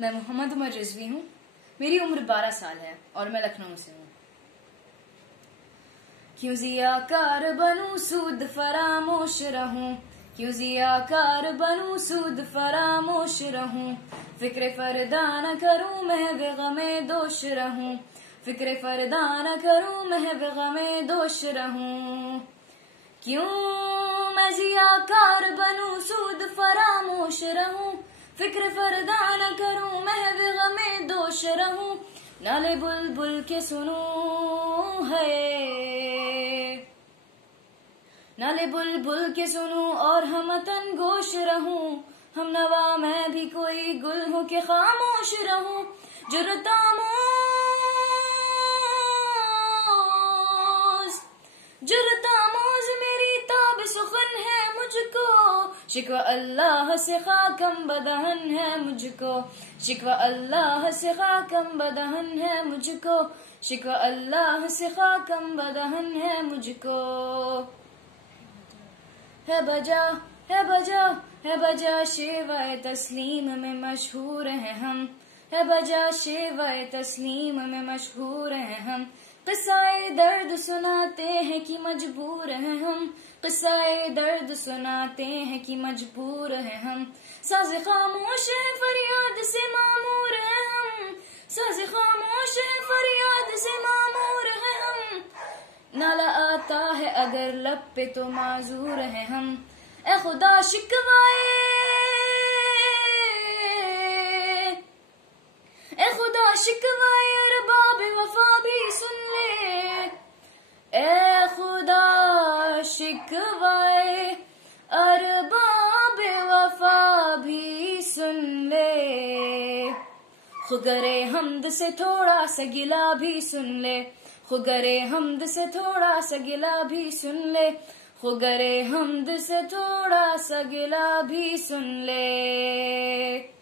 मैं मोहम्मद उमर रिजवी हूँ। मेरी उम्र 12 साल है और मैं लखनऊ से हूँ। क्यों ज़ियाकार बनूं सूद फरामोश रहूं, क्यों ज़ियाकार बनूं सूद फरामोश रहूं, फिक्र फरदा न करूं महव गमे दोष रहूं, फिक्र फरदा न करूं महव गमे दोष रहूं। क्यों मैं ज़ियाकार बनूं सूद फरामोश रहूं, फिक्र फरदा न करूं महव गमे दोष रहूं। नाले बुलबुल के सुनूं है, नाले बुलबुल के सुनूं और हमतन गोश रहूं, हम नवा मैं भी कोई गुल हूं के खामोश रहूं। जुर्तामोज मेरी ताब सुखन है मुझको, शिकवा अल्लाह से खाकम बदहन है मुझको, शिकवा अल्लाह से खाकम बदहन है मुझको, शिकवा अल्लाह से खाकम बदहन है मुझको। है बजा है बजा है बजा शेवाए तस्लीम में मशहूर हैं हम, है बजा शेवाए तस्लीम में मशहूर हैं हम। किस्साए दर्द सुनाते हैं कि मजबूर हैं हम, किस्साए दर्द सुनाते हैं कि मजबूर हैं हम। साज़े खामोश है फरियाद से मामूर हैं हम, साज़े खामोश है फरियाद से मामूर हैं हम। नाला आता है अगर लब पे तो माजूर हैं हम। ए खुदा शिकवाए, ए खुदा शिकवाए अरबाब वफा भी सुन ले, ए खुदा शिकवाए अरबाब वफा भी सुन ले। खुगरे हमद से थोड़ा सा गिला भी सुन ले, खुगरे हमद से थोड़ा सा गिला भी सुन ले, खुगरे हमद से थोड़ा सा गिला भी सुन ले।